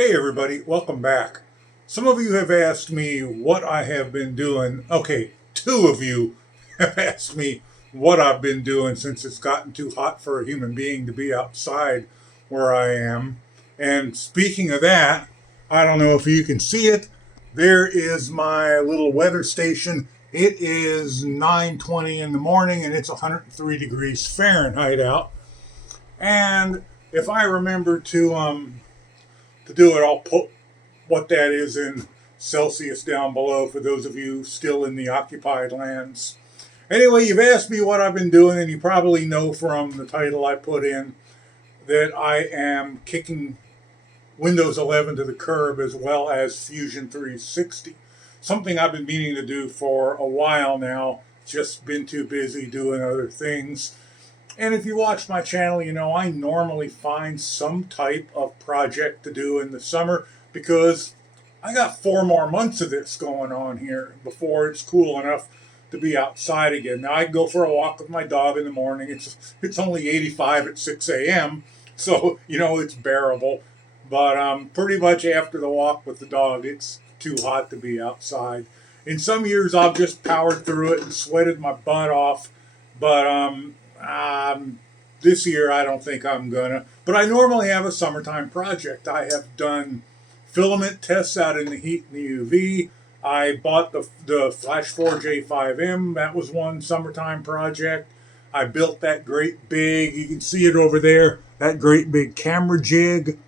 Hey everybody, welcome back. Some of you have asked me what I have been doing. Okay, two of you have asked me what I've been doing since it's gotten too hot for a human being to be outside where I am. And speaking of that, I don't know if you can see it. There is my little weather station. It is 9:20 in the morning and it's 103 degrees Fahrenheit out. And if I remember to do it, I'll put what that is in Celsius down below for those of you still in the occupied lands. Anyway, you've asked me what I've been doing, and you probably know from the title I put in that I am kicking Windows 11 to the curb as well as Fusion 360. Something I've been meaning to do for a while now, just been too busy doing other things. And if you watch my channel, you know I normally find some type of project to do in the summer because I got 4 more months of this going on here before it's cool enough to be outside again. Now I go for a walk with my dog in the morning. It's only 85 at 6 a.m., so you know it's bearable. But pretty much after the walk with the dog, it's too hot to be outside. In some years, I've just powered through it and sweated my butt off. But this year, I don't think I'm gonna. But I normally have a summertime project. I have done filament tests out in the heat and the UV. I bought the Flashforge A5M. That was one summertime project. I built that great big, you can see it over there, that great big camera jig,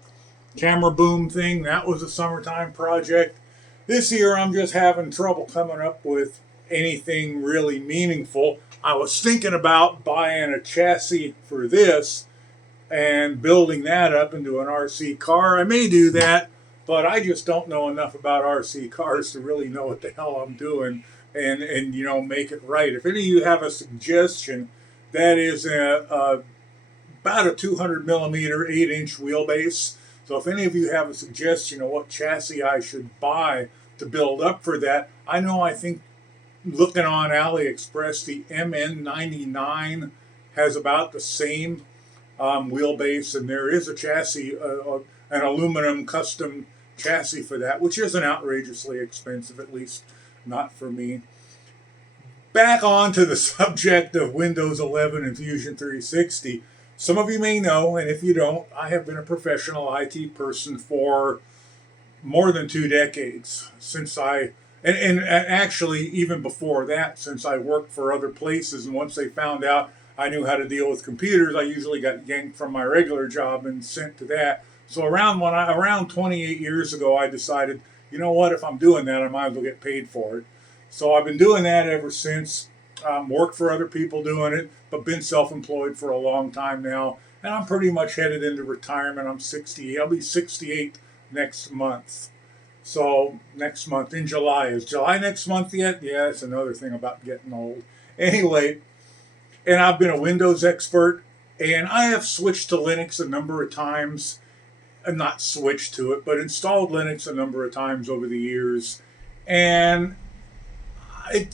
camera boom thing. That was a summertime project. This year, I'm just having trouble coming up with anything really meaningful. I was thinking about buying a chassis for this and building that up into an RC car. I may do that, but I just don't know enough about RC cars to really know what the hell I'm doing and you know make it right. If any of you have a suggestion, that is about a 200 millimeter 8-inch wheelbase. So if any of you have a suggestion of what chassis I should buy to build up for that, I think looking on AliExpress, the MN99 has about the same wheelbase, and there is a chassis, an aluminum custom chassis for that, which isn't outrageously expensive, at least not for me. Back on to the subject of Windows 11 and Fusion 360. Some of you may know, and if you don't, I have been a professional IT person for more than 2 decades and actually even before that, since I worked for other places. And once they found out I knew how to deal with computers, I usually got yanked from my regular job and sent to that. So around 28 years ago, I decided, you know what, if I'm doing that, I might as well get paid for it. So I've been doing that ever since. Worked for other people doing it, but been self-employed for a long time now. And I'm pretty much headed into retirement. I'm 60. I'll be 68 next month. So next month in July. Is July next month yet? Yeah, it's another thing about getting old. Anyway, and I've been a Windows expert, and I have switched to Linux a number of times. Not switched to it, but installed Linux a number of times over the years. And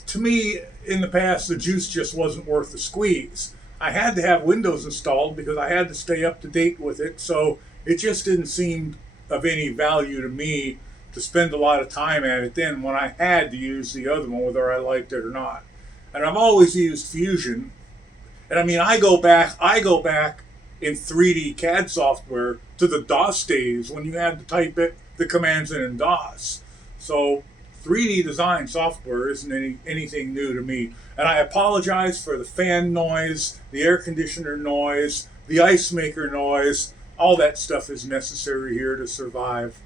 to me, in the past, the juice just wasn't worth the squeeze. I had to have Windows installed because I had to stay up to date with it, so it just didn't seem of any value to me to spend a lot of time at it then when I had to use the other one, whether I liked it or not. And I've always used Fusion. And I mean, I go back in 3D CAD software to the DOS days when you had to type the commands in DOS. So 3D design software isn't anything new to me. And I apologize for the fan noise, the air conditioner noise, the ice maker noise. All that stuff is necessary here to survive,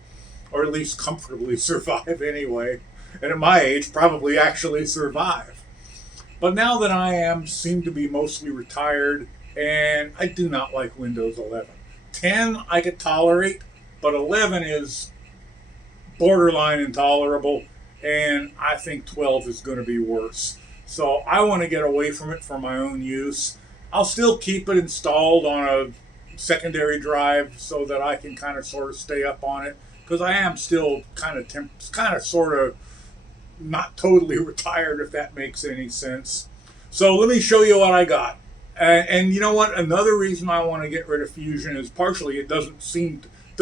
or at least comfortably survive anyway. And at my age, probably actually survive. But now that seem to be mostly retired, and I do not like Windows 11. 10 I could tolerate, but 11 is borderline intolerable, and I think 12 is going to be worse. So I want to get away from it for my own use. I'll still keep it installed on a secondary drive so that I can kind of sort of stay up on it, because I am still kind of sort of not totally retired, if that makes any sense. So let me show you what I got. And you know what? Another reason I want to get rid of Fusion is partially it doesn't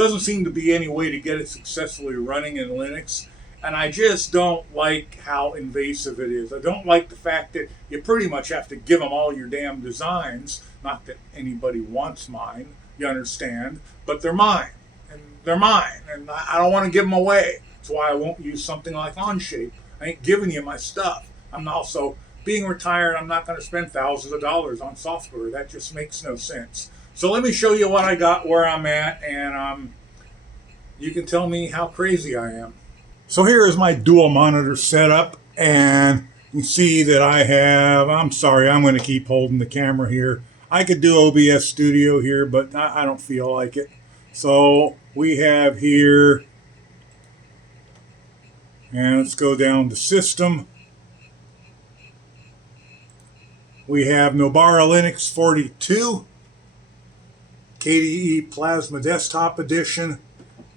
Doesn't seem to be any way to get it successfully running in Linux. And I just don't like how invasive it is. I don't like the fact that you pretty much have to give them all your damn designs. Not that anybody wants mine, you understand, but they're mine. And they're mine. And I don't want to give them away. That's why I won't use something like Onshape. I ain't giving you my stuff. I'm also being retired. I'm not going to spend thousands of dollars on software. That just makes no sense. So let me show you what I got, where I'm at, and you can tell me how crazy I am. So here is my dual monitor setup, and you can see that I have, I'm sorry, I'm going to keep holding the camera here. I could do OBS Studio here, but I don't feel like it. So we have here, and let's go down to System. We have Nobara Linux 42, KDE Plasma Desktop Edition,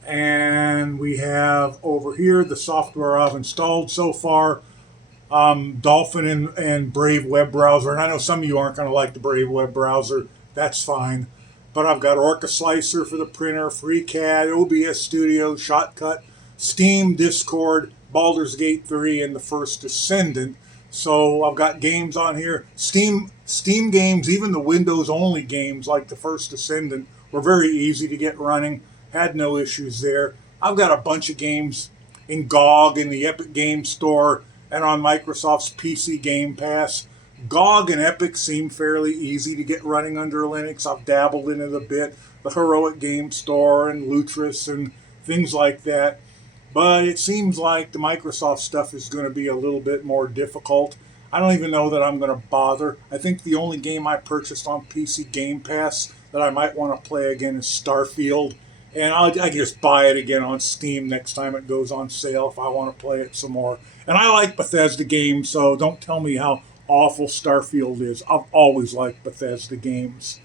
and we have over here the software I've installed so far, Dolphin and Brave web browser. And I know some of you aren't going to like the Brave web browser. That's fine. But I've got Orca Slicer for the printer, FreeCAD, OBS Studio, Shotcut, Steam, Discord, Baldur's Gate 3, and the First Ascendant. So I've got games on here. Steam games, even the Windows-only games like the First Ascendant, were very easy to get running. Had no issues there. I've got a bunch of games in GOG, in the Epic Game Store, and on Microsoft's PC Game Pass. GOG and Epic seem fairly easy to get running under Linux. I've dabbled in it a bit. The Heroic Game Store and Lutris and things like that. But it seems like the Microsoft stuff is going to be a little bit more difficult. I don't even know that I'm going to bother. I think the only game I purchased on PC Game Pass that I might want to play again is Starfield. And I can just buy it again on Steam next time it goes on sale if I want to play it some more. And I like Bethesda games, so don't tell me how awful Starfield is. I've always liked Bethesda games.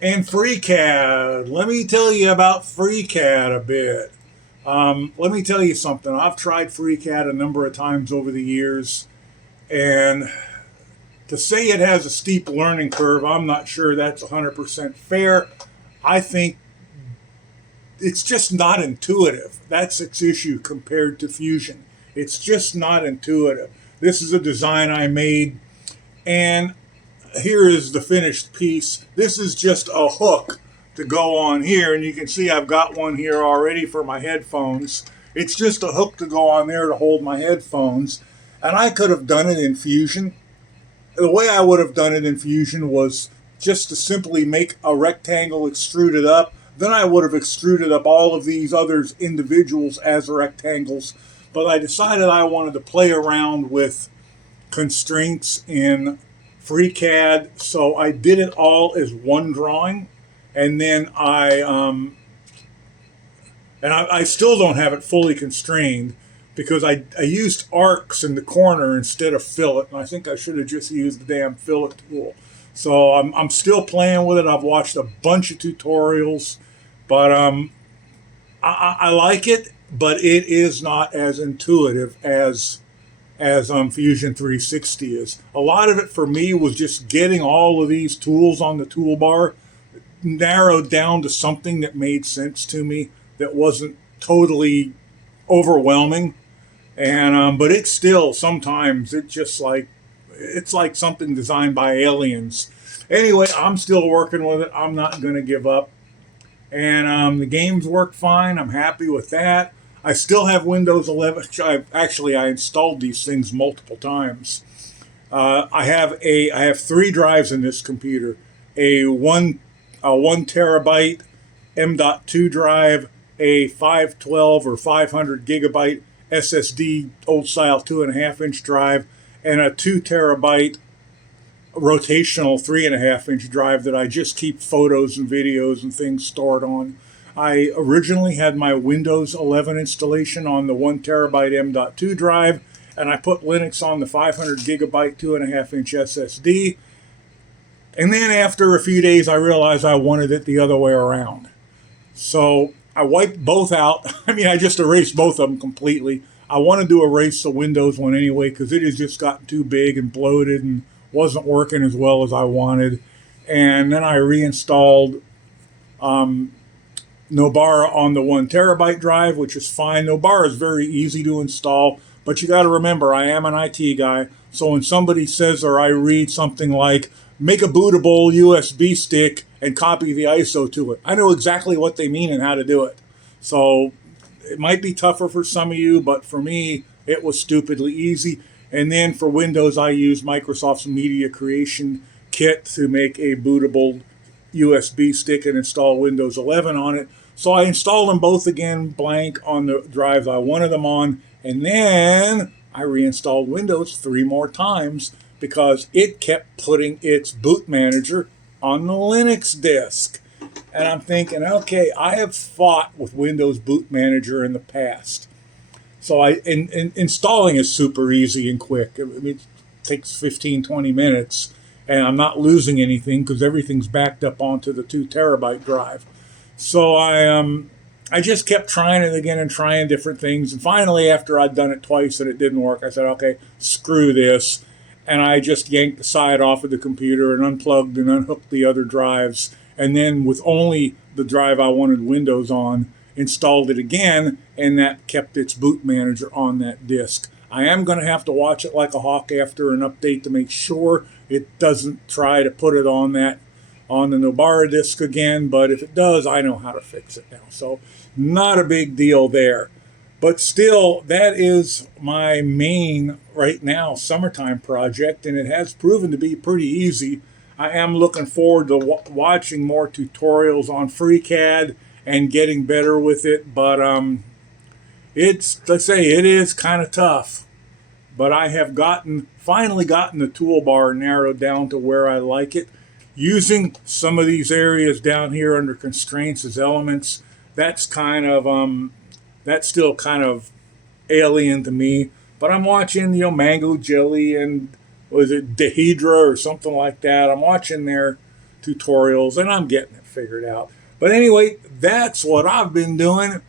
And FreeCAD. Let me tell you about FreeCAD a bit. Let me tell you something. I've tried FreeCAD a number of times over the years, and to say it has a steep learning curve, I'm not sure that's 100% fair. I think it's just not intuitive. That's its issue compared to Fusion. It's just not intuitive. This is a design I made, and here is the finished piece. This is just a hook to go on here, and you can see I've got one here already for my headphones. It's just a hook to go on there to hold my headphones, and I could have done it in Fusion. The way I would have done it in Fusion was just to simply make a rectangle extruded up. Then I would have extruded up all of these others individuals as rectangles, but I decided I wanted to play around with constraints in FreeCAD, so I did it all as one drawing. And then I still don't have it fully constrained because I used arcs in the corner instead of fillet, and I think I should have just used the damn fillet tool. So I'm still playing with it. I've watched a bunch of tutorials, but I like it, but it is not as intuitive as Fusion 360 is. A lot of it for me was just getting all of these tools on the toolbar narrowed down to something that made sense to me, that wasn't totally overwhelming. And but it's still sometimes it's like something designed by aliens. Anyway, I'm still working with it. I'm not going to give up. And the games work fine. I'm happy with that. I still have Windows 11. I installed these things multiple times. I have 3 drives in this computer. A 1 terabyte M.2 drive, a 512 or 500 gigabyte SSD old style 2.5-inch drive, and a 2 terabyte rotational 3.5-inch drive that I just keep photos and videos and things stored on. I originally had my Windows 11 installation on the 1 terabyte M.2 drive, and I put Linux on the 500 gigabyte 2.5-inch SSD. And then after a few days, I realized I wanted it the other way around. So I wiped both out. I just erased both of them completely. I wanted to erase the Windows one anyway because it has just gotten too big and bloated and wasn't working as well as I wanted. And then I reinstalled Nobara on the 1 terabyte drive, which is fine. Nobara is very easy to install, but you got to remember, I am an IT guy. So when somebody says or I read something like, make a bootable USB stick and copy the ISO to it, I know exactly what they mean and how to do it. So it might be tougher for some of you, but for me, it was stupidly easy. And then for Windows, I use Microsoft's Media Creation Kit to make a bootable USB stick and install Windows 11 on it. So I installed them both again blank on the drives I wanted them on, and then I reinstalled Windows 3 more times because it kept putting its boot manager on the Linux disk. And I'm thinking, okay, I have fought with Windows Boot Manager in the past. So installing is super easy and quick. I mean, it takes 15, 20 minutes, and I'm not losing anything because everything's backed up onto the 2 terabyte drive. So I just kept trying it again and trying different things. And finally, after I'd done it twice and it didn't work, I said, okay, screw this. And I just yanked the side off of the computer and unplugged and unhooked the other drives. And then with only the drive I wanted Windows on, installed it again, and that kept its boot manager on that disk. I am going to have to watch it like a hawk after an update to make sure it doesn't try to put it on the Nobara disk again, but if it does, I know how to fix it now. So not a big deal there. But still, that is my main, right now, summertime project, and it has proven to be pretty easy. I am looking forward to watching more tutorials on FreeCAD and getting better with it, but let's say it is kind of tough. But I have finally gotten the toolbar narrowed down to where I like it. Using some of these areas down here under constraints as elements, that's still kind of alien to me. But I'm watching, Mango Jelly and was it Dehydra or something like that. I'm watching their tutorials and I'm getting it figured out. But anyway, that's what I've been doing.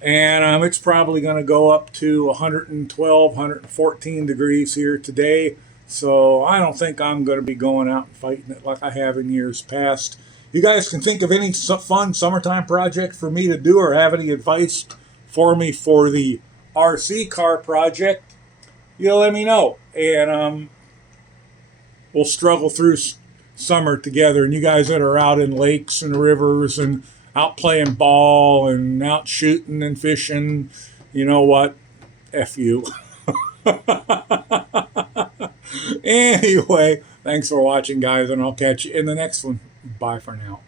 And it's probably going to go up to 112, 114 degrees here today. So I don't think I'm going to be going out and fighting it like I have in years past. You guys can think of any fun summertime project for me to do or have any advice for me for the RC car project, let me know. And we'll struggle through summer together. And you guys that are out in lakes and rivers and out playing ball and out shooting and fishing, you know what? F you. Anyway, thanks for watching, guys, and I'll catch you in the next one. Bye for now.